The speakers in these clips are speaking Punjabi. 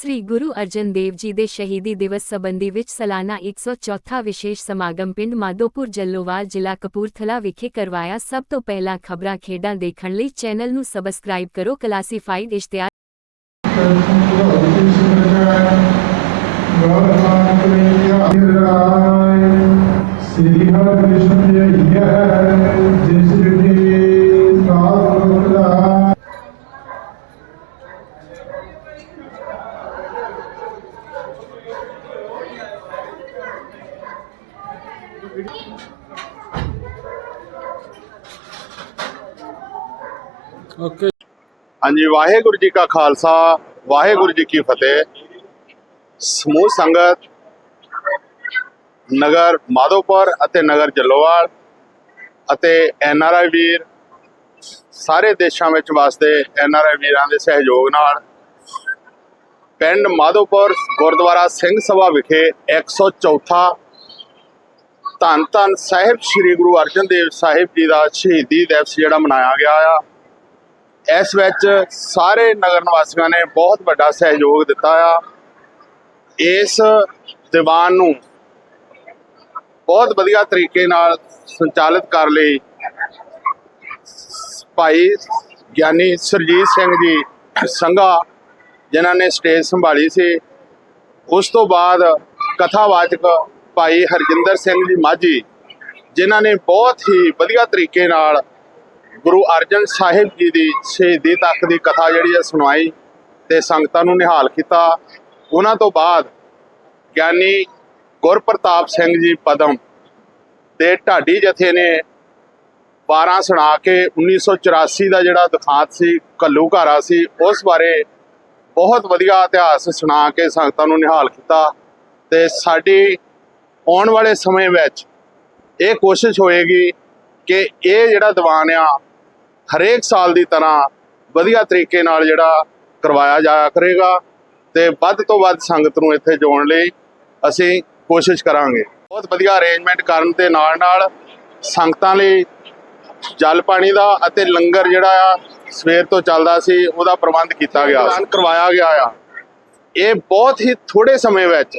ਸ੍ਰੀ ਗੁਰੂ ਅਰਜਨ ਦੇਵ ਜੀ ਦੇ ਸ਼ਹੀਦੀ ਦਿਵਸ ਸੰਬੰਧੀ ਵਿੱਚ ਸਾਲਾਨਾ 104ਵਾਂ ਵਿਸ਼ੇਸ਼ ਸਮਾਗਮ ਪਿੰਡ ਮਾਧੋਪੁਰ ਜੱਲੋਵਾਲ ਜ਼ਿਲ੍ਹਾ ਕਪੂਰਥਲਾ ਵਿਖੇ ਕਰਵਾਇਆ। ਸਭ ਤੋਂ ਪਹਿਲਾਂ ਖਬਰਾਂ ਖੇਡਾਂ ਦੇਖਣ ਲਈ ਚੈਨਲ ਨੂੰ ਸਬਸਕ੍ਰਾਈਬ ਕਰੋ। ਕਲਾਸੀਫਾਈਡ ਇਸ਼ਤਿਹਾਰ ਸ੍ਰੀ ਹਰਿਕ੍ਰਿਸ਼ਨ ਜੀ ਹਾਂਜੀ, ਵਾਹਿਗੁਰੂ ਜੀ ਕਾ ਖਾਲਸਾ, ਵਾਹਿਗੁਰੂ ਜੀ ਕੀ ਫਤਿਹ। ਸਮੂਹ ਸੰਗਤ, ਨਗਰ ਮਾਧੋਪੁਰ ਅਤੇ ਨਗਰ ਜੱਲੋਵਾਲ ਅਤੇ ਐਨ ਆਰ ਆਈ ਵੀਰ, ਸਾਰੇ ਦੇਸ਼ਾਂ ਵਿੱਚ ਵਸਦੇ ਐਨ ਆਰ ਆਈ ਵੀਰਾਂ ਦੇ ਸਹਿਯੋਗ ਨਾਲ ਪਿੰਡ ਮਾਧੋਪੁਰ ਗੁਰਦੁਆਰਾ ਸਿੰਘ ਸਭਾ ਵਿਖੇ 104ਥਾ ਧੰਨ ਧੰਨ ਸਾਹਿਬ ਸ੍ਰੀ ਗੁਰੂ ਅਰਜਨ ਦੇਵ ਸਾਹਿਬ ਜੀ ਦਾ ਸ਼ਹੀਦੀ ਦਿਵਸ ਜਿਹੜਾ ਮਨਾਇਆ ਗਿਆ ਆ। ਇਸ ਵਿੱਚ ਸਾਰੇ ਨਗਰ ਨਿਵਾਸੀਆਂ ਨੇ ਬਹੁਤ ਵੱਡਾ ਸਹਿਯੋਗ ਦਿੱਤਾ ਆ। ਇਸ ਦੀਵਾਨ ਨੂੰ ਬਹੁਤ ਵਧੀਆ ਤਰੀਕੇ ਨਾਲ ਸੰਚਾਲਿਤ ਕਰ ਲਈ। ਭਾਈ ਗਿਆਨੀ ਸਰਜੀਤ ਸਿੰਘ ਜੀ ਸੰਘਾ, ਜਿਨ੍ਹਾਂ ਨੇ ਸਟੇਜ ਸੰਭਾਲੀ ਸੀ। ਉਸ ਤੋਂ ਬਾਅਦ ਕਥਾਵਾਚਕ ਭਾਈ ਹਰਜਿੰਦਰ ਸਿੰਘ ਜੀ ਮਾਝੀ, ਜਿਨ੍ਹਾਂ ਨੇ ਬਹੁਤ ਹੀ ਵਧੀਆ ਤਰੀਕੇ ਨਾਲ ਗੁਰੂ ਅਰਜਨ ਸਾਹਿਬ ਜੀ ਦੀ ਸ਼ਹੀਦੀ ਤੱਕ ਦੀ ਕਥਾ ਜਿਹੜੀ ਹੈ ਸੁਣਾਈ ਤੇ ਸੰਗਤਾਂ ਨੂੰ ਨਿਹਾਲ ਕੀਤਾ। ਉਹਨਾਂ ਤੋਂ ਬਾਅਦ ਗਿਆਨੀ ਗੁਰਪ੍ਰਤਾਪ ਸਿੰਘ ਜੀ ਪਦਮ ਤੇ ਢਾਡੀ ਜਥੇ ਨੇ 12 ਸੁਣਾ ਕੇ 1984 ਦਾ ਜਿਹੜਾ ਦੁਖਾਂਤ ਸੀ, ਘੱਲੂਘਾਰਾ ਸੀ, ਉਸ ਬਾਰੇ ਬਹੁਤ ਵਧੀਆ ਇਤਿਹਾਸ ਸੁਣਾ ਕੇ ਸੰਗਤਾਂ ਨੂੰ ਨਿਹਾਲ ਕੀਤਾ ਤੇ ਸਾਡੀ ਆਉਣ ਵਾਲੇ ਸਮੇਂ ਵਿੱਚ ਇਹ ਕੋਸ਼ਿਸ਼ ਹੋਏਗੀ ਕਿ ਇਹ ਜਿਹੜਾ ਦੀਵਾਨ ਆ ਹਰੇਕ ਸਾਲ ਦੀ ਤਰ੍ਹਾਂ ਵਧੀਆ ਤਰੀਕੇ ਨਾਲ ਜਿਹੜਾ ਕਰਵਾਇਆ ਜਾਇਆ ਕਰੇਗਾ ਤੇ ਵੱਧ ਤੋਂ ਵੱਧ ਸੰਗਤ ਨੂੰ ਇੱਥੇ ਜੋੜਨ ਲਈ ਅਸੀਂ ਕੋਸ਼ਿਸ਼ ਕਰਾਂਗੇ। ਬਹੁਤ ਵਧੀਆ ਅਰੇਂਜਮੈਂਟ ਕਰਨ ਦੇ ਨਾਲ ਨਾਲ ਸੰਗਤਾਂ ਲਈ ਜਲ ਪਾਣੀ ਦਾ ਅਤੇ ਲੰਗਰ ਜਿਹੜਾ ਆ ਸਵੇਰ ਤੋਂ ਚੱਲਦਾ ਸੀ, ਉਹਦਾ ਪ੍ਰਬੰਧ ਕੀਤਾ ਗਿਆ ਸੀ। ਕਰਵਾਇਆ ਗਿਆ ਆ। ਇਹ ਬਹੁਤ ਹੀ ਥੋੜੇ ਸਮੇਂ ਵਿੱਚ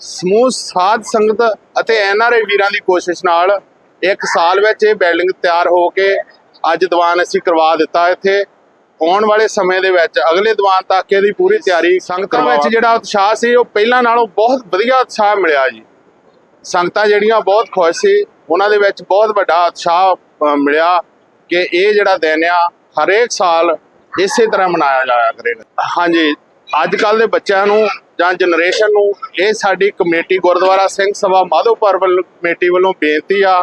ਸਮੂਹ ਸਾਧ ਸੰਗਤ ਅਤੇ ਐਨਆਰਆਈ ਵੀਰਾਂ ਦੀ ਕੋਸ਼ਿਸ਼ ਨਾਲ ਇੱਕ ਸਾਲ ਵਿੱਚ ਇਹ ਬਿਲਡਿੰਗ ਤਿਆਰ ਹੋ ਕੇ ਅੱਜ ਦੀਵਾਨ ਅਸੀਂ ਕਰਵਾ ਦਿੱਤਾ ਇੱਥੇ। ਆਉਣ ਵਾਲੇ ਸਮੇਂ ਦੇ ਵਿੱਚ ਅਗਲੇ ਦੀਵਾਨ ਤੱਕ ਇਹਦੀ ਪੂਰੀ ਤਿਆਰੀ ਸੰਗਤਾਂ ਵਿੱਚ ਜਿਹੜਾ ਉਤਸ਼ਾਹ ਸੀ ਉਹ ਪਹਿਲਾਂ ਨਾਲੋਂ ਬਹੁਤ ਵਧੀਆ ਉਤਸ਼ਾਹ ਮਿਲਿਆ ਜੀ। ਸੰਗਤਾਂ ਜਿਹੜੀਆਂ ਬਹੁਤ ਖੁਸ਼ ਸੀ ਉਹਨਾਂ ਦੇ ਵਿੱਚ ਬਹੁਤ ਵੱਡਾ ਉਤਸ਼ਾਹ ਮਿਲਿਆ ਕਿ ਇਹ ਜਿਹੜਾ ਦਿਨ ਆ ਹਰੇਕ ਸਾਲ ਇਸੇ ਤਰ੍ਹਾਂ ਮਨਾਇਆ ਜਾਇਆ ਕਰੇਗਾ ਹਾਂਜੀ ਅੱਜ ਕੱਲ ਦੇ ਬੱਚਿਆਂ ਨੂੰ ਜਾਂ ਜਨਰੇਸ਼ਨ ਨੂੰ ਇਹ ਸਾਡੀ ਕਮੇਟੀ ਗੁਰਦੁਆਰਾ ਸਿੰਘ ਸਭਾ ਮਾਧੋਪੁਰ ਵੱਲੋਂ ਕਮੇਟੀ ਵੱਲੋਂ ਬੇਨਤੀ ਆ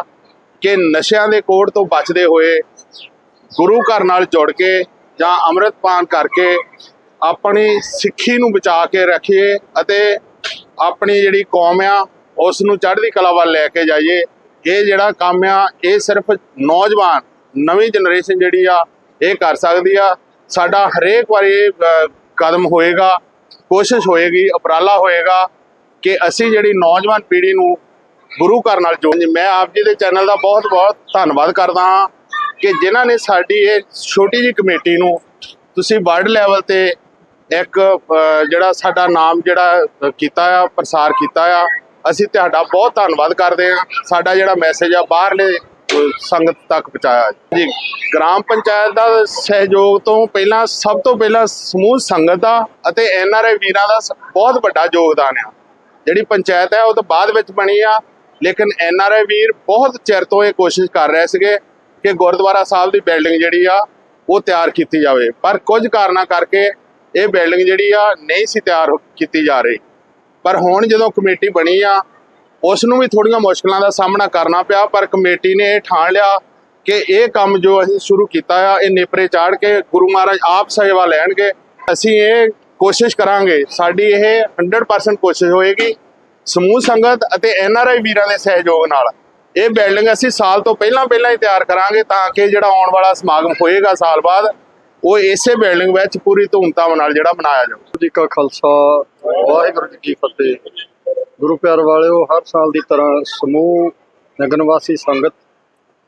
ਕਿ ਨਸ਼ਿਆਂ ਦੇ ਕੋੜ ਤੋਂ ਬਚਦੇ ਹੋਏ ਗੁਰੂ ਘਰ ਨਾਲ ਜੁੜ ਕੇ ਜਾਂ ਅੰਮ੍ਰਿਤਪਾਨ ਕਰਕੇ ਆਪਣੀ ਸਿੱਖੀ ਨੂੰ ਬਚਾ ਕੇ ਰੱਖੀਏ ਅਤੇ ਆਪਣੀ ਜਿਹੜੀ ਕੌਮ ਆ ਉਸ ਨੂੰ ਚੜ੍ਹਦੀ ਕਲਾ ਵੱਲ ਲੈ ਕੇ ਜਾਈਏ। ਇਹ ਜਿਹੜਾ ਕੰਮ ਆ ਇਹ ਸਿਰਫ ਨੌਜਵਾਨ ਨਵੀਂ ਜਨਰੇਸ਼ਨ ਜਿਹੜੀ ਆ ਇਹ ਕਰ ਸਕਦੀ ਆ। ਸਾਡਾ ਹਰੇਕ ਵਾਰੀ ਇਹ, ਕਦਮ ਹੋਏਗਾ ਕੋਸ਼ਿਸ਼ ਹੋਏਗੀ ਉਪਰਾਲਾ ਹੋਏਗਾ ਕਿ ਅਸੀਂ ਜਿਹੜੀ ਨੌਜਵਾਨ ਪੀੜ੍ਹੀ ਨੂੰ ਗੁਰੂ ਘਰ ਨਾਲ ਜੋੜ ਮੈਂ ਆਪ ਜੀ ਦੇ ਚੈਨਲ ਦਾ ਬਹੁਤ ਬਹੁਤ ਧੰਨਵਾਦ ਕਰਦਾ ਹਾਂ। ਕਿ ਜਿਨ੍ਹਾਂ ਨੇ ਸਾਡੀ ਇਹ ਛੋਟੀ ਜਿਹੀ ਕਮੇਟੀ ਨੂੰ ਤੁਸੀਂ ਵਰਲਡ ਲੈਵਲ ਤੇ ਇੱਕ ਜਿਹੜਾ ਸਾਡਾ ਨਾਮ ਜਿਹੜਾ ਕੀਤਾ ਆ, ਪ੍ਰਸਾਰ ਕੀਤਾ ਆ, ਅਸੀਂ ਤੁਹਾਡਾ ਬਹੁਤ ਧੰਨਵਾਦ ਕਰਦੇ ਹਾਂ। ਸਾਡਾ ਜਿਹੜਾ ਮੈਸੇਜ ਆ ਬਾਹਰਲੇ ਸੰਗਤ ਤੱਕ ਪਹੁੰਚਾਇਆ ਜੀ, ਗ੍ਰਾਮ ਪੰਚਾਇਤ ਦਾ ਸਹਿਯੋਗ ਤੋਂ ਪਹਿਲਾਂ, ਸਭ ਤੋਂ ਪਹਿਲਾਂ ਸਮੂਹ ਸੰਗਤ ਦਾ ਅਤੇ ਐਨ ਆਰ ਆਈ ਵੀਰਾਂ ਦਾ ਸ- ਬਹੁਤ ਵੱਡਾ ਯੋਗਦਾਨ ਆ। ਜਿਹੜੀ ਪੰਚਾਇਤ ਹੈ, ਉਹ ਤਾਂ ਬਾਅਦ ਵਿੱਚ ਬਣੀ ਆ, ਲੇਕਿਨ ਐਨ ਆਰ ਆਈ ਵੀਰ ਬਹੁਤ ਚਿਰ ਤੋਂ ਇਹ ਕੋਸ਼ਿਸ਼ ਕਰ ਰਹੇ ਸੀਗੇ। ਕਿ ਗੁਰਦੁਆਰਾ ਸਾਹਿਬ ਦੀ ਬਿਲਡਿੰਗ ਜਿਹੜੀ ਆ, ਉਹ ਤਿਆਰ ਕੀਤੀ ਜਾਵੇ। ਪਰ ਕੁਝ ਕਾਰਨਾਂ ਕਰਕੇ ਇਹ ਬਿਲਡਿੰਗ ਜਿਹੜੀ ਆ, ਨਹੀਂ ਸੀ ਤਿਆਰ ਕੀਤੀ ਜਾ ਰਹੀ। ਪਰ ਹੁਣ ਜਦੋਂ ਕਮੇਟੀ ਬਣੀ ਆ, ਉਸ ਨੂੰ ਵੀ ਥੋੜੀਆਂ ਮੁਸ਼ਕਲਾਂ ਦਾ ਸਾਹਮਣਾ ਕਰਨਾ ਪਿਆ, ਪਰ ਕਮੇਟੀ ਨੇ ਇਹ ਠਾਣ ਲਿਆ ਕਿ ਇਹ ਕੰਮ ਜੋ ਅਸੀਂ ਸ਼ੁਰੂ ਕੀਤਾ ਆ, ਇਹ ਨੇਪਰੇ ਚਾੜ ਕੇ ਗੁਰੂ ਮਹਾਰਾਜ ਆਪ ਸੇਵਾ ਲੈਣਗੇ। ਅਸੀਂ ਇਹ ਕੋਸ਼ਿਸ਼ ਕਰਾਂਗੇ, ਸਾਡੀ ਇਹ 100% ਕੋਸ਼ਿਸ਼ ਹੋਏਗੀ। ਸਮੂਹ ਸੰਗਤ ਅਤੇ ਐਨ ਆਰ ਆਈ ਵੀਰਾਂ ਦੇ ਸਹਿਯੋਗ ਨਾਲ। ਇਹ ਬਿਲਡਿੰਗ ਅਸੀਂ ਸਾਲ ਤੋਂ ਪਹਿਲਾਂ ਪਹਿਲਾਂ ਹੀ ਤਿਆਰ ਕਰਾਂਗੇ ਤਾਂ ਕਿ ਜਿਹੜਾ ਆਉਣ ਵਾਲਾ ਸਮਾਗਮ ਹੋਏਗਾ ਸਾਲ ਬਾਅਦ, ਉਹ ਇਸੇ ਬਿਲਡਿੰਗ ਵਿੱਚ ਪੂਰੀ ਧੂਮਧਾਮ ਨਾਲ ਜਿਹੜਾ ਮਨਾਇਆ ਜਾਊ। ਜੀ ਕਾ ਖਾਲਸਾ, ਵਾਹਿਗੁਰੂ ਜੀ ਕੀ ਫਤਿਹ। ਗੁਰੂ ਪਿਆਰ ਵਾਲਿਓ, ਹਰ ਸਾਲ ਦੀ ਤਰ੍ਹਾਂ ਸਮੂਹ ਨਗਰ ਨਿਵਾਸੀ ਸੰਗਤ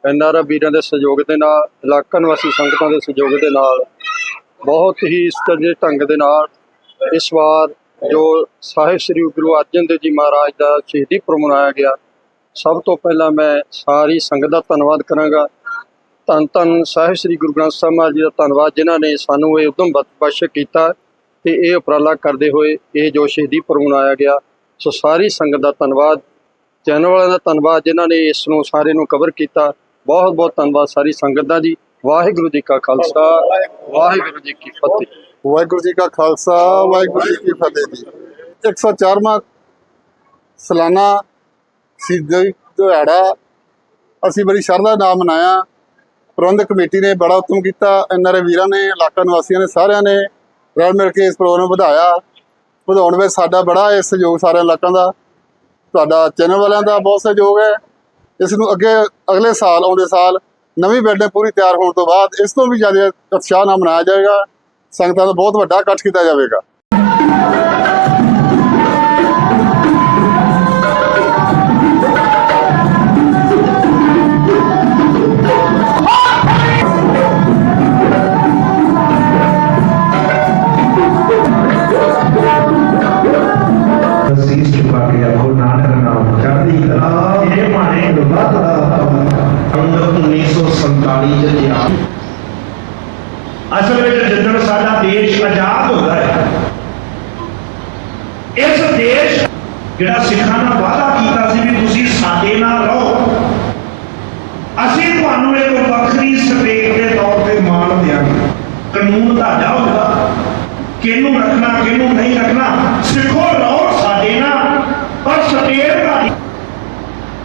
ਐਨਆਰ ਵੀਰਾਂ ਦੇ ਸਹਿਯੋਗ ਦੇ ਨਾਲ, ਇਲਾਕਾ ਨਿਵਾਸੀ ਸੰਗਤਾਂ ਦੇ ਸਹਿਯੋਗ ਦੇ ਨਾਲ, ਬਹੁਤ ਹੀ ਸਟੇਜ ਢੰਗ ਦੇ ਨਾਲ ਇਸ ਵਾਰ ਜੋ ਸਾਹਿਬ ਸ੍ਰੀ ਗੁਰੂ ਅਰਜਨ ਦੇਵ ਜੀ ਮਹਾਰਾਜ ਦਾ ਸ਼ਹੀਦੀ ਪੁਰਬ ਮਨਾਇਆ ਗਿਆ ਸਭ ਤੋਂ ਪਹਿਲਾਂ ਮੈਂ ਸਾਰੀ ਸੰਗਤ ਦਾ ਧੰਨਵਾਦ ਕਰਾਂਗਾ। ਧੰਨ ਧੰਨ ਸਾਹਿਬ ਸ੍ਰੀ ਗੁਰੂ ਗ੍ਰੰਥ ਸਾਹਿਬ ਮਹਾਰਾਜ ਜੀ ਦਾ ਧੰਨਵਾਦ, ਜਿਨ੍ਹਾਂ ਨੇ ਸਾਨੂੰ ਇਹ ਉਦਮ ਬਖਸ਼ ਕੀਤਾ ਤੇ ਇਹ ਉਪਰਾਲਾ ਕਰਦੇ ਹੋਏ ਇਹ ਜੋ ਸ਼ਹੀਦੀ ਪੁਰਬ ਆਇਆ ਗਿਆ, ਸੋ ਸਾਰੀ ਸੰਗਤ ਦਾ ਧੰਨਵਾਦ। ਚੈਨਲ ਵਾਲਿਆਂ ਦਾ ਧੰਨਵਾਦ, ਜਿਨ੍ਹਾਂ ਨੇ ਇਸ ਨੂੰ ਸਾਰੇ ਨੂੰ ਕਵਰ ਕੀਤਾ। ਬਹੁਤ ਬਹੁਤ ਧੰਨਵਾਦ ਸਾਰੀ ਸੰਗਤ ਦਾ ਜੀ। ਵਾਹਿਗੁਰੂ ਜੀ ਕਾ ਖਾਲਸਾ, ਵਾਹਿਗੁਰੂ ਜੀ ਕੀ ਫਤਿਹ। ਵਾਹਿਗੁਰੂ ਜੀ ਕਾ ਖਾਲਸਾ, ਵਾਹਿਗੁਰੂ ਜੀ ਕੀ ਫਤਿਹ ਜੀ। 104ਵਾਂ ਸਾਲਾਨਾ ਸ਼ਹੀਦੀ ਦਿਹਾੜਾ ਅਸੀਂ ਬੜੀ ਸ਼ਰਧਾ ਨਾਲ ਮਨਾਇਆ। ਪ੍ਰਬੰਧਕ ਕਮੇਟੀ ਨੇ ਬੜਾ ਉਤਮ ਕੀਤਾ। ਐਨਆਰਏ ਵੀਰਾਂ ਨੇ, ਇਲਾਕਾ ਨਿਵਾਸੀਆਂ ਨੇ, ਸਾਰਿਆਂ ਨੇ ਰਲ ਮਿਲ ਕੇ ਇਸ ਪ੍ਰੋਗਰਾਮ ਨੂੰ ਵਧਾਇਆ। ਵਧਾਉਣ ਵਿੱਚ ਸਾਡਾ ਬੜਾ ਇਹ ਸਹਿਯੋਗ ਸਾਰੇ ਇਲਾਕਿਆਂ ਦਾ। ਤੁਹਾਡਾ ਚੈਨਲ ਵਾਲਿਆਂ ਦਾ ਬਹੁਤ ਸਹਿਯੋਗ ਹੈ। ਇਸ ਨੂੰ ਅੱਗੇ, ਅਗਲੇ ਸਾਲ, ਆਉਂਦੇ ਸਾਲ ਨਵੀਂ ਬਿਲਡਿੰਗ ਪੂਰੀ ਤਿਆਰ ਹੋਣ ਤੋਂ ਬਾਅਦ ਇਸ ਤੋਂ ਵੀ ਜ਼ਿਆਦਾ ਉਤਸ਼ਾਹ ਨਾਲ ਮਨਾਇਆ ਜਾਏਗਾ। ਸੰਗਤਾਂ ਦਾ ਬਹੁਤ ਵੱਡਾ ਇਕੱਠ ਕੀਤਾ ਜਾਵੇਗਾ। ਜਿਹੜਾ ਸਿੱਖਾਂ ਨਾਲ ਵਾਅਦਾ ਕੀਤਾ ਸੀ ਵੀ ਤੁਸੀਂ ਸਾਡੇ ਨਾਲ ਰਹੋ, ਅਸੀਂ ਤੁਹਾਨੂੰ ਇੱਕ ਵੱਖਰੀ ਸਟੇਟ ਦੇ ਤੌਰ ਤੇ ਮਾਣ ਦਿਆਂਗੇ। ਕਾਨੂੰਨ ਤੁਹਾਡਾ ਹੋਊਗਾ। ਕਿਹਨੂੰ ਰੱਖਣਾ, ਕਿਹਨੂੰ ਨਹੀਂ ਰੱਖਣਾ, ਸਿੱਖੋ, ਰਹੋ ਸਾਡੇ ਨਾਲ। ਪਰ ਸਟੇਟ ਦਾ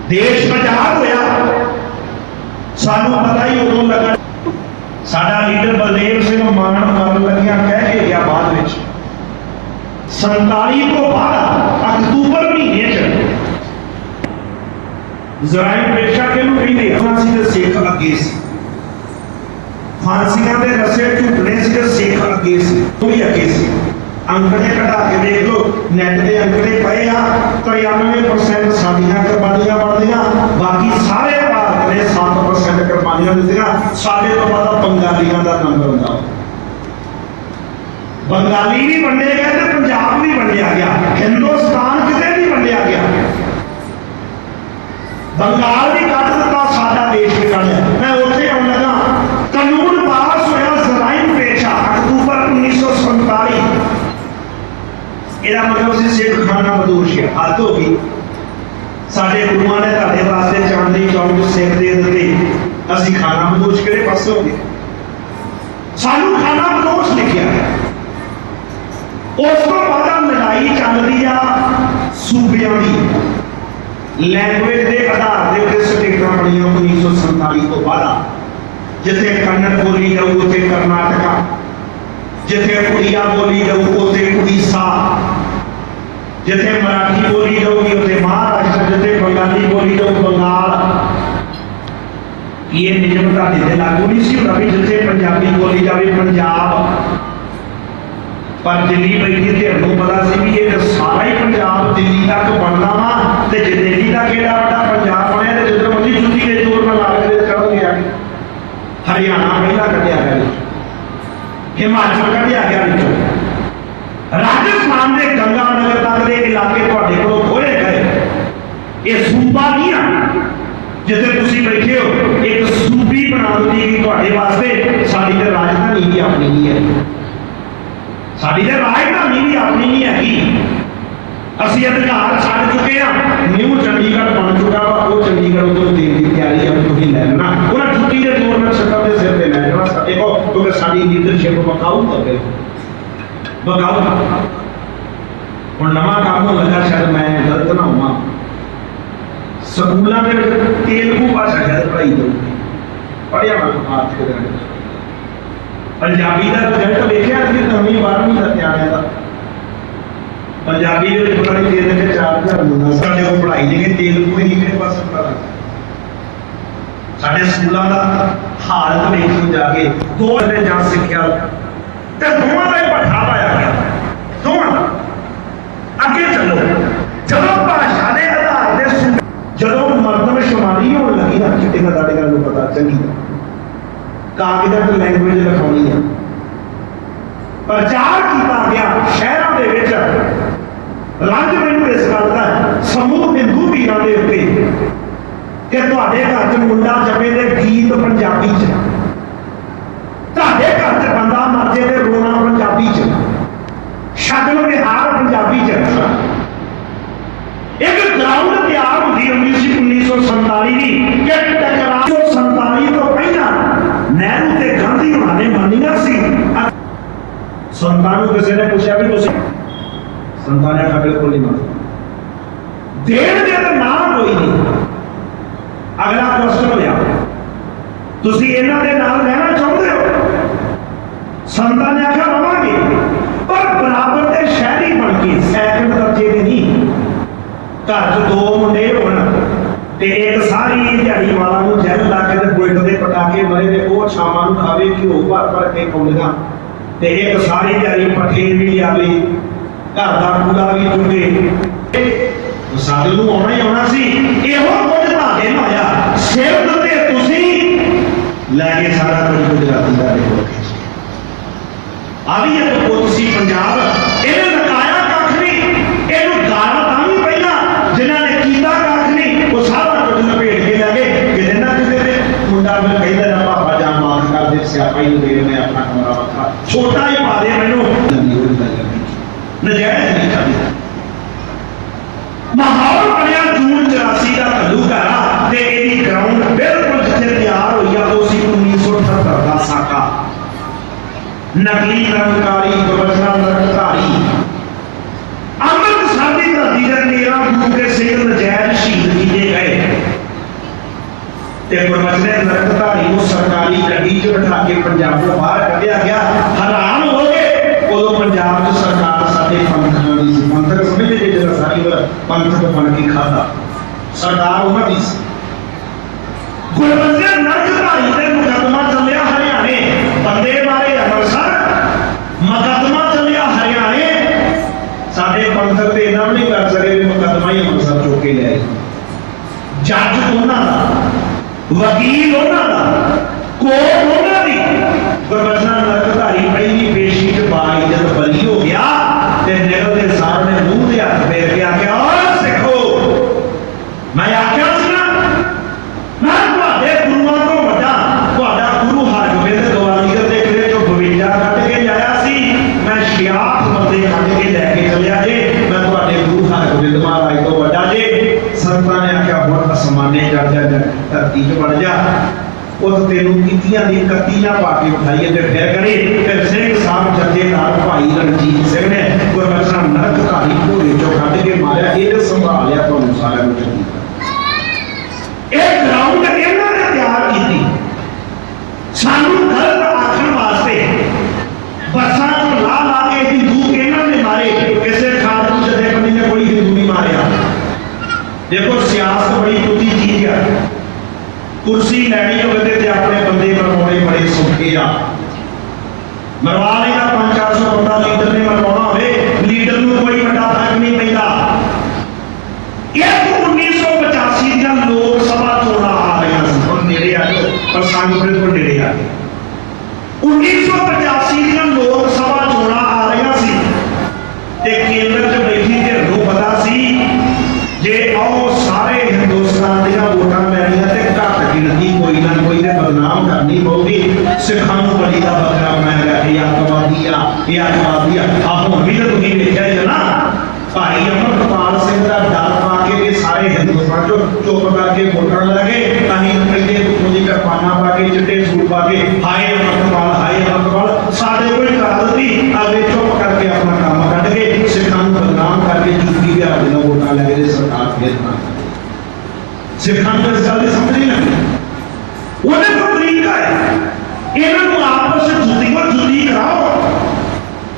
ਦੇਸ਼ ਆਜ਼ਾਦ ਹੋਇਆ। ਸਾਨੂੰ ਪਤਾ ਹੀ ਉਦੋਂ ਲੱਗਾ। ਸਾਡਾ ਲੀਡਰ ਬਲਦੇਵ ਸਿੰਘ ਮਾਨ ਮਰਨ ਲੱਗਿਆ ਕਹਿ ਕੇ ਗਿਆ ਬਾਅਦ ਵਿੱਚ। 47 ਤੋਂ ਬਾਅਦ ਅਕਤੂਬਰ ਮਹੀਨੇ ਚ ਜ਼ਰਾਇਮ ਪੇਸ਼ਾ ਕਿਹਨੂੰ ਕਹਿੰਦੇ ਆ? ਫਾਂਸੀ ਦੇ ਸਿੱਖ ਅੱਗੇ ਸੀ ਫਾਂਸੀਆਂ ਦੇ ਰਸੇ ਝੁੱਟਣੇ ਸੀ ਤੇ ਸਿੱਖ ਅੱਗੇ ਸੀ ਉਹ ਵੀ ਅੱਗੇ ਸੀ ਅੰਕੜੇ ਕਢਾ ਕੇ ਦੇਖ ਲਓ, ਨੈਟ ਦੇ ਅੰਕੜੇ ਪਏ ਆ 93% ਸਾਡੀਆਂ ਕੁਰਬਾਨੀਆਂ ਬਣਦੀਆਂ, ਬਾਕੀ ਸਾਰੇ ਭਾਰਤ ਨੇ 7% ਕੁਰਬਾਨੀਆਂ ਦਿੱਤੀਆਂ। ਸਾਡੇ ਤੋਂ ਬਾਅਦ ਬੰਗਾਲੀਆਂ ਦਾ ਨੰਬਰ ਹੁੰਦਾ। ਬੰਗਾਲੀ ਵੀ ਵੰਡੇ ਗਏ ਤੇ ਪੰਜਾਬ ਵੀ ਵੰਡਿਆ ਗਿਆ। ਹਿੰਦੁਸਤਾਨ ਕਿਤੇ ਵੀ ਵੰਡਿਆ ਗਿਆ। ਬੰਗਾਲ ਵੀ ਕੱਢ ਦਿੱਤਾ ਸਾਡਾ ਦੇਸ਼ ਵੀ ਕੱਢ ਲਿਆ। ਮੈਂ ਉੱਥੇ ਆਉਣ ਲੱਗਾ। ਕਾਨੂੰਨ ਪਾਸ ਹੋਇਆ ਜ਼ਰਾਈਮ ਪੇਸ਼ਾ, ਅਕਤੂਬਰ 1947 ਇਹਦਾ ਮਤਲਬ ਸੀ ਸਿੱਖ ਖਾਨਾ ਬਦੋਸ਼ ਹੱਦ ਹੋ ਗਈ। ਸਾਡੇ ਗੁਰੂਆਂ ਨੇ ਤੁਹਾਡੇ ਵਾਸਤੇ ਚਾਂਦੀ ਚੌਂਕ ਸਿੱਖ ਦੇ ਦਿੱਤੇ। ਅਸੀਂ ਖਾਨਾ ਬਦੋਸ਼ ਕਿਹੜੇ ਪਾਸੇ ਹੋ ਗਏ ਸਾਨੂੰ ਖਾਨਾ ਬਦੋਸ਼ ਲਿਖਿਆ ਉਸ ਤੋਂ ਬਾਅਦ ਲੜਾਈ ਚੱਲਦੀ ਆ ਸੂਬਿਆਂ ਦੀ। ਲੈਂਗੁਏਜ ਦੇ ਆਧਾਰ ਦੇ ਉੱਤੇ ਸਟੇਟਾਂ ਬਣੀਆਂ 1947 ਤੋਂ ਬਾਅਦ ਜਿੱਥੇ ਕੰਨੜ ਬੋਲੀ ਜਾਊ, ਉੱਥੇ ਕਰਨਾਟਕਾ ਜਿੱਥੇ ਉੜੀਆ ਬੋਲੀ ਜਾਊ, ਉੱਥੇ ਉੜੀਸਾ। ਜਿੱਥੇ ਮਰਾਠੀ ਬੋਲੀ ਜਾਊਗੀ, ਉੱਥੇ ਮਹਾਰਾਸ਼ਟਰ। ਜਿੱਥੇ ਬੰਗਾਲੀ ਬੋਲੀ ਜਾਊ, ਬੰਗਾਲ। ਇਹ ਨਿਯਮ ਤੁਹਾਡੇ ਤੇ ਲਾਗੂ ਨਹੀਂ ਸੀ ਹੁੰਦਾ ਵੀ ਜਿੱਥੇ ਪੰਜਾਬੀ ਬੋਲੀ ਜਾਵੇ, ਪੰਜਾਬ। ਪਰ ਦਿੱਲੀ ਬੈਠੀ ਤੇ ਨੂੰ ਪਤਾ ਸੀ ਵੀ ਇਹ ਤਾਂ ਸਾਰਾ ਹੀ ਪੰਜਾਬ ਦਿੱਲੀ ਤੱਕ ਬਣਨਾ ਵਾ, ਤੇ ਜੇ ਕਿਹੜਾ ਵੱਡਾ ਪੰਜਾਬ ਬਣਿਆ ਤੇ ਜਦੋਂ ਮਰਜ਼ੀ ਜੁੱਤੀ ਦੇ ਜ਼ੋਰ ਨਾਲ ਲਾ ਕੇ ਚੜ੍ਹ ਗਿਆ ਹਰਿਆਣਾ ਪਹਿਲਾਂ ਕੱਢਿਆ ਗਿਆ ਹਿਮਾਚਲ ਕੱਢਿਆ ਗਿਆ ਵਿੱਚੋਂ ਰਾਜਸਥਾਨ ਦੇ ਗੰਗਾ ਨਗਰ ਤੱਕ ਦੇ ਇਲਾਕੇ ਤੁਹਾਡੇ ਕੋਲੋਂ ਖੋਲੇ ਗਏ। ਇਹ ਸੂਬਾ ਨਹੀਂ ਆ? ਜਿੱਥੇ ਤੁਸੀਂ ਬੈਠੇ ਹੋ, ਇੱਕ ਸੂਬੀ ਬਣਾ ਦਿੱਤੀ ਤੁਹਾਡੇ ਵਾਸਤੇ। ਸਾਡੀ ਤੇ ਰਾਜਧਾਨੀ ਵੀ ਆਪਣੀ ਨਹੀਂ ਹੈ। ਸਾਡੀ ਤੇ ਰਾਜਧਾਨੀ ਵੀ ਆਪਣੀ ਨਹੀਂ ਹੈਗੀ। ਅਸੀਂ ਅਧਿਕਾਰ ਛੱਡ ਚੁੱਕੇ ਆ ਨਿਊ ਚੰਡੀਗੜ੍ਹ ਬਣ ਚੁੱਕਾ ਵਾ, ਉਹ ਚੰਡੀਗੜ੍ਹ ਉਦੋਂ ਦੇਣ ਦੀ ਤਿਆਰੀ ਆ, ਤੁਸੀਂ ਲੈ ਲੈਣਾ। ਉਹਨਾਂ ਛੁੱਟੀ ਦੇ ਜ਼ੋਰ ਨਾਲ ਸ਼ਕਲ ਦੇ ਸਿਰ ਤੇ ਲੈ ਜਾਣਾ। ਸਾਡੇ ਕੋ ਕਿਉਂਕਿ ਸਾਡੀ ਲੀਡਰਸ਼ਿਪ ਬਕਾਊ ਕਰਦੇ ਬਕਾਊ ਹੁਣ ਨਵਾਂ ਕੰਮ ਹੋਣ ਲੱਗਾ, ਸ਼ਾਇਦ ਮੈਂ ਗਲਤ ਨਾ ਹੋਵਾਂ। ਸਕੂਲਾਂ ਦੇ ਵਿੱਚ ਤੇਲਗੂ ਭਾਸ਼ਾ ਸ਼ਾਇਦ ਪੜਾਈ ਜਾਊਗੀ। ਪੜਿਆ ਮੈਂ ਆਰਥਿਕ ਦੇ ਪੰਜਾਬੀ ਦਾ ਰਿਜ਼ਲਟ ਵੇਖਿਆ ਸੀ ਨਵੀਂ 12ਵੀਂ ਦਾ ਨਿਆਣਿਆਂ ਦਾ? ਪੰਜਾਬੀ ਦੇ ਵਿੱਚ ਪੜ੍ਹਾਈ ਦੇ ਦੇ ਕੇ 4000 ਮੁੰਡਾ ਸਾਡੇ ਕੋਲ ਪੜ੍ਹਾਈ ਨਹੀਂ ਗਈ ਤੇਲਗੂ ਹੀ ਕਿਹੜੇ ਪਾਸੇ ਪੜ੍ਹਾ ਸਾਡੇ ਸਕੂਲਾਂ ਦਾ ਹਾਲਤ ਵੇਖੋ ਜਾ ਕੇ ਦੋ ਦੇ ਜਾਂ ਸਿੱਖਿਆ। ਤੇ ਦੋਵਾਂ ਦਾ ਹੀ ਪੱਠਾ ਪਾਇਆ ਗਿਆ। ਦੋਵਾਂ ਦਾ। ਅੱਗੇ ਚੱਲੋ। ਜਦੋਂ ਭਾਸ਼ਾ ਦੇ ਆਧਾਰ ਤੇ ਜਦੋਂ ਮਰਦਮ ਸ਼ਮਾਰੀ ਹੋਣ ਲੱਗੀ ਨਾ, ਚਿੱਟੇ ਦਾ ਤੁਹਾਡੇ ਗੱਲ ਨੂੰ ਪਤਾ, ਚੰਗੀ ਤਰ੍ਹਾਂ। ਕਾਗਜ਼ਾਂ ਤੇ ਲੈਂਗੁਏਜ ਲਿਖਾਉਣੀ ਆ। ਪ੍ਰਚਾਰ ਕੀਤਾ ਰਾਜ ਮੈਨੂੰ ਇਸ ਗੱਲ ਦਾ ਸਮੂਹ ਹਿੰਦੂ ਵੀਰਾਂ ਦੇ ਉੱਤੇ ਕਿ ਤੁਹਾਡੇ ਘਰ 'ਚ ਮੁੰਡਾ ਜੰਮੇ ਦੇ ਗੀਤ ਪੰਜਾਬੀ 'ਚ। ਤੁਹਾਡੇ ਘਰ 'ਚ ਬੰਦਾ ਮਰ ਜੇ ਤੇ ਰੋਣਾ ਪੰਜਾਬੀ 'ਚ। ਸ਼ਗਨ ਵਿਹਾਰ ਪੰਜਾਬੀ 'ਚ। ਇੱਕ ਗਰਾਊਂਡ ਤਿਆਰ ਹੁੰਦੀ 1947 ਦੀ ਕਿ ਟਕਰਾਅ 1947 ਤੋਂ ਪਹਿਲਾਂ ਨਹਿਰੂ ਤੇ ਗਾਂਧੀ ਹੋਣਾ ਨੇ ਮੰਨੀਆਂ ਸੀ। ਸੰਤਾਂ ਨੂੰ ਕਿਸੇ ਨੇ ਪੁੱਛਿਆ ਵੀ ਤੁਸੀਂ ਸੰਤਾਂ ਨੇ ਆਖਿਆ ਬਿਲਕੁਲ ਨਹੀਂ ਮੰਨਦੇ ਦੇਣ ਦੇ ਤਾਂ ਨਾਮ ਕੋਈ ਨਹੀਂ। ਅਗਲਾ ਕੁਐਸਚਨ ਹੋਇਆ, ਤੁਸੀਂ ਇਹਨਾਂ ਦੇ ਨਾਲ ਰਹਿਣਾ ਚਾਹੁੰਦੇ ਹੋ? ਸੰਤਾਂ ਨੇ ਆਖਿਆ, ਰਵਾਂਗੇ। ਪਰ ਬਰਾਬਰ ਦੇ ਸ਼ਹਿਰੀ ਬਣ ਕੇ ਸੈਕੰਡ ਦਰਜੇ ਦੇ ਨਹੀਂ। ਘਰ 'ਚ ਦੋ ਮੁੰਡੇ ਹੋਣ ਤੇ ਇੱਕ ਸਾਰੀ ਦਿਹਾੜੀ ਵਾਲਾ ਨੂੰ ਜੈਲ ਲਾ ਕੇ ਤੇ ਬੁਲਟ ਦੇ ਪਟਾਕੇ ਮਰੇ ਤੇ ਉਹ ਸ਼ਾਮਾਂ ਨੂੰ ਖਾਵੇ, ਘਿਓ ਭਰ ਭਰ ਕੇ ਪਾਉਂਦੀਆਂ ਤੇ ਇੱਕ ਸਾਰੀ ਦਿਹਾੜੀ ਪੱਠੇ ਵੀ ਆਵੇ ਘਰ ਦਾ ਕੂੜਾ ਵੀ ਚੁੱਕੇ ਸਾਡੇ ਨੂੰ ਆਉਣਾ ਹੀ ਆਉਣਾ ਸੀ। ਇਹੋ ਕੁਝ ਤੁਹਾਡੇ ਨੂੰ ਆਇਆ ਸਿਰ ਤੇ ਤੁਸੀਂ ਲੈ ਕੇ ਸਾਰਾ ਕੁਝ ਗੁਜਰਾਤੀ ਦਾ ਦੇਖੋ ਆ ਵੀ ਇੱਕ ਪੁੱਤ ਸੀ ਪੰਜਾਬ। ਇਹਨੇ ਲਗਾਇਆ ਕੱਖ ਨਹੀਂ। ਇਹਨੂੰ ਗਾਲਾਂ ਤਾਂ ਵੀ ਪਹਿਲਾਂ। ਜਿਨ੍ਹਾਂ ਨੇ ਕੀਤਾ ਕੱਖ ਨਹੀਂ, ਉਹ ਸਾਰਾ ਕੁਝ ਲਪੇਟ ਕੇ ਲੈ ਗਏ। ਕਿਤੇ ਨਾ ਕਿਤੇ ਤੇ ਮੁੰਡਾ ਮੈਨੂੰ ਕਹਿੰਦਾ ਨਾ ਪਾਪਾ ਜਾਨ ਮਾਫ ਕਰ ਦੇ, ਸਿਆਪਾ ਹੀ ਦੇ ਮੈਂ ਆਪਣਾ ਕਮਰਾ ਵੱਖਰਾ। ਛੋਟਾ ਨਕਲੀ ਨਿਰੰਕਾਰੀ ਗਵਰਨਰ ਨਿਰੰਕਾਰੀ ਅੰਮ੍ਰਿਤਸਰ ਦੀ ਧਰਤੀ ਦੇ ਨੇਰਾ ਗੁਰੂ ਕੇ ਸਿੰਘ ਨਜਾਇਜ਼ ਸ਼ਹੀਦ ਕੀਤੇ ਗਏ। ਤੇ ਗੁਰਬਚਨੇ ਨਿਰੰਕਾਰੀ ਨੂੰ ਸਰਕਾਰੀ ਗੱਡੀ 'ਚ ਬਿਠਾ ਕੇ ਪੰਜਾਬ ਤੋਂ ਬਾਹਰ ਕੱਢਿਆ ਗਿਆ। ਹੈਰਾਨ ਹੋ ਗਏ, ਉਦੋਂ ਪੰਜਾਬ 'ਚ ਸਰਕਾਰ ਸਾਡੇ ਪੰਥਕਾਂ ਦੀ ਸੀ। ਪੰਥਕ ਸਮਝਦੇ ਜੇ ਜਿਹੜਾ ਸਾਰੀ ਵਾਰ ਪੰਥਕ ਬਣ ਕੇ ਖਾਦਾ ਸਰਕਾਰ ਉਹਨਾਂ ਦੀ ਸੀ ਗੁਰਬਚਨੇ ਨਿਰੰਕਾਰੀ ਤੇ ਮੁਕੱਦਮਾ ਚੱਲਿਆ ਹਰਿਆਣੇ ਬੰਦੇ ਮਾਰੇ ਅੰਮ੍ਰਿਤਸਰ ਮੁਕੱਦਮਾ ਚੱਲਿਆ ਹਰਿਆਣੇ ਸਾਡੇ ਪੰਥਕ ਤੇ ਇਹਨਾਂ ਵੀ ਨਹੀਂ ਕਰ ਸਕੇ ਵੀ ਮੁਕੱਦਮਾ ਹੀ ਅੰਮ੍ਰਿਤਸਰ ਚੁੱਕ ਕੇ ਲਿਆਏ ਜੱਜ ਉਹਨਾਂ ਦਾ ਵਕੀਲ ਉਹਨਾਂ ਦਾ ਕੋਰਟ ਉਹਨਾਂ ਦੀ ਗੁਰਬਚਨਾ ਨਰਕਧਾਰੀ ਪਹਿਲੀ ਪੇਸ਼ੀ ਚ ਬਾਈ ਜਦ ਬਲੀ ਹੋ ਗਿਆ ਤੇ ਨਿਕਲਦੇ ਸਾਰ ਨੇ ਮੂੰਹ ਤੇ ਹੱਥ ਫੇਰ ਕੇ ਆਖਿਆ ਓਏ ਸਿੱਖੋ ਮੈਂ ਆਖਿਆ ਸੀ ਨਾ ਮੈਂ ਤੁਹਾਡੇ ਗੁਰੂਆਂ ਤੋਂ ਵੱਡਾ ਤੁਹਾਡਾ ਗੁਰੂ ਹਰਗੋਬਿੰਦ ਗਵਾਲੀਅਰ ਦੇ ਕਿਲੇ ਚੋਂ 52 ਕੱਢ ਕੇ ਲਿਆਇਆ ਸੀ ਮੈਂ 66 ਬੰਦੇ ਕੱਢ ਕੇ ਲੈ ਕੇ ਚੱਲਿਆ ਜੇ ਮੈਂ ਤੁਹਾਡੇ ਗੁਰੂ ਹਰਗੋਬਿੰਦ ਮਹਾਰਾਜ ਤੋਂ ਵੱਡਾ ਜੇ ਸੰਤਾਂ ਨੇ ਆਖਿਆ ਹੁਣ ਅਸਮਾਨੇ ਚੜ ਜਾ ਜਾ, ਧਰਤੀ 'ਚ ਵੜ ਜਾ ਉਹ ਤੈਨੂੰ ਕੀਤੀਆਂ ਪਾਰਟੀ ਕੱਤੀ ਨਾ ਉਠਾਈਏ ਤੇ ਫਿਰ ਕਰੇ ਫਿਰ ਸਿੰਘ ਸਾਹਿਬ ਜਥੇਦਾਰ Manuali ਬਦਨਾਮ ਕਰਨੀ ਪਊਗੀ ਸਿੱਖਾਂ ਨੂੰ ਬਲੀ ਦਾ ਬੱਕਰਾ ਬਣਾਇਆ ਗਿਆ ਇਹ ਅੱਤਵਾਦੀ ਆ ਇਹ ਅੱਤਵਾਦੀ ਆ ਆ ਹੁਣ ਵੀ ਤਾਂ ਤੁਸੀਂ ਵੇਖਿਆ ਹੀ ਆ ਨਾ ਭਾਈ ਅਮਰਪਾਲ ਸਿੰਘ ਦਾ ਡਰ ਪਾ ਕੇ ਇਹ ਸਾਰੇ ਹਿੰਦੁਸਤਾਨ ਚੋਂ ਚੁੱਪ ਕਰਕੇ ਵੋਟਾਂ ਲੈ ਗਏ ਅਸੀਂ ਕਹਿੰਦੇ ਤੁਸੀਂ ਕਿਰਪਾਨਾਂ ਪਾ ਕੇ ਚਿੱਟੇ ਸੂਟ ਪਾ ਕੇ ਹਾਏ ਅਮਰਪਾਲ ਹਾਏ ਅਮਰਪਾਲ ਸਾਡੇ ਕੋਈ ਕਰਾ ਦਿੱਤੀ ਅਗੇ ਚੁੱਪ ਕਰਕੇ ਆਪਣਾ ਕੰਮ ਕੱਢ ਕੇ ਸਿੱਖਾਂ ਨੂੰ ਬਦਨਾਮ ਕਰਕੇ ਜੁੱਤੀ ਵਿਹਾਰ ਦੇ ਨਾਲ ਵੋਟਾਂ ਲੈ ਕੇ ਤੇ ਸਰਕਾਰ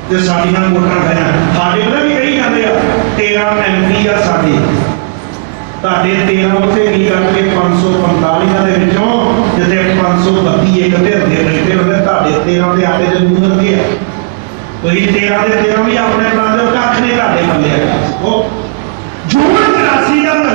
ਤੇ ਸਾਡੀਆਂ ਵੋਟਾਂ ਗਈਆਂ ਸਾਡੇ ਉਹਨਾਂ ਵੀ ਕਹੀ ਜਾਂਦੇ ਆ 13 ਐਮਪੀ ਆ ਸਾਡੇ। ਤੁਹਾਡੇ 13 ਉੱਥੇ ਨਹੀਂ ਕਰਕੇ 545 ਦੇ ਵਿੱਚੋਂ, ਜਿੱਥੇ 532 ਇੱਕ ਦੇ ਹੁੰਦੇ ਰਹਿੰਦੇ ਤੁਹਾਡੇ 13 ਦੇ ਆਟੇ ਦੇ ਮੂੰਹ ਹੁੰਦੇ ਆ। ਤੁਸੀਂ 13 ਦੇ 13 ਵੀ ਆਪਣੇ ਬਣਾਉਂਦੇ ਕੱਖ ਨਹੀਂ ਤੁਹਾਡੇ ਬੰਦੇ ਆ। ਉਹ ਜੂਨ 83 ਦਾ